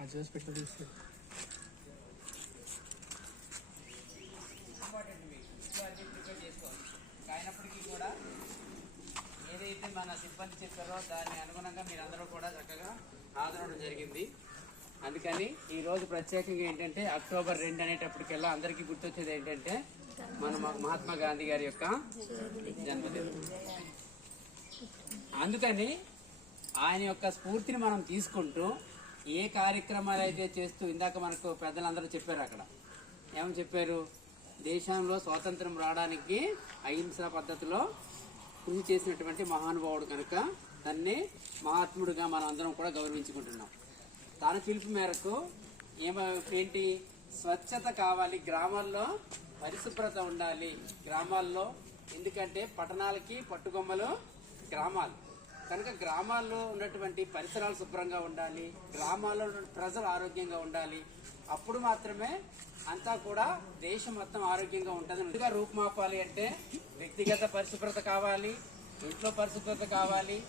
Adjust పెట్టి చేసుకోవాలి అయినప్పటికీ కూడా ఏదైతే మన సిబ్బంది చెప్పారో దాని అనుగుణంగా మీరందరూ కూడా చక్కగా హాజరవడం జరిగింది. అందుకని ఈ రోజు ప్రత్యేకంగా ఏంటంటే అక్టోబర్ రెండు అనేటప్పటికెల్లా అందరికీ గుర్తొచ్చేది ఏంటంటే మన మహాత్మా గాంధీ గారి యొక్క జన్మదినం. అందుకని ఆయన యొక్క స్ఫూర్తిని మనం తీసుకుంటూ ఏ కార్యక్రమాలు అయితే చేస్తూ ఇందాక మనకు పెద్దలందరూ చెప్పారు అక్కడ. ఏమని చెప్పారు? దేశంలో స్వాతంత్రం రావడానికి అహింసా పద్ధతిలో కృషి చేసినటువంటి మహానుభావుడు కనుక దాన్ని మహాత్ముడిగా మనం అందరం కూడా గౌరవించుకుంటున్నాం. తన పిలుపు మేరకు ఏమ ఏంటి? స్వచ్ఛత కావాలి. గ్రామాల్లో పరిశుభ్రత ఉండాలి. గ్రామాల్లో ఎందుకంటే పట్టణాలకి పట్టుకొమ్మలు గ్రామాలు. కనుక గ్రామాల్లో ఉన్నటువంటి పరిసరాలు శుభ్రంగా ఉండాలి. గ్రామాల్లో ఉన్న ప్రజలు ఆరోగ్యంగా ఉండాలి. అప్పుడు మాత్రమే అంతా కూడా దేశం మొత్తం ఆరోగ్యంగా ఉంటుంది. ముందుగా రూపుమాపాలి అంటే వ్యక్తిగత పరిశుభ్రత కావాలి. ఇంట్లో పరిశుభ్రత కావాలి.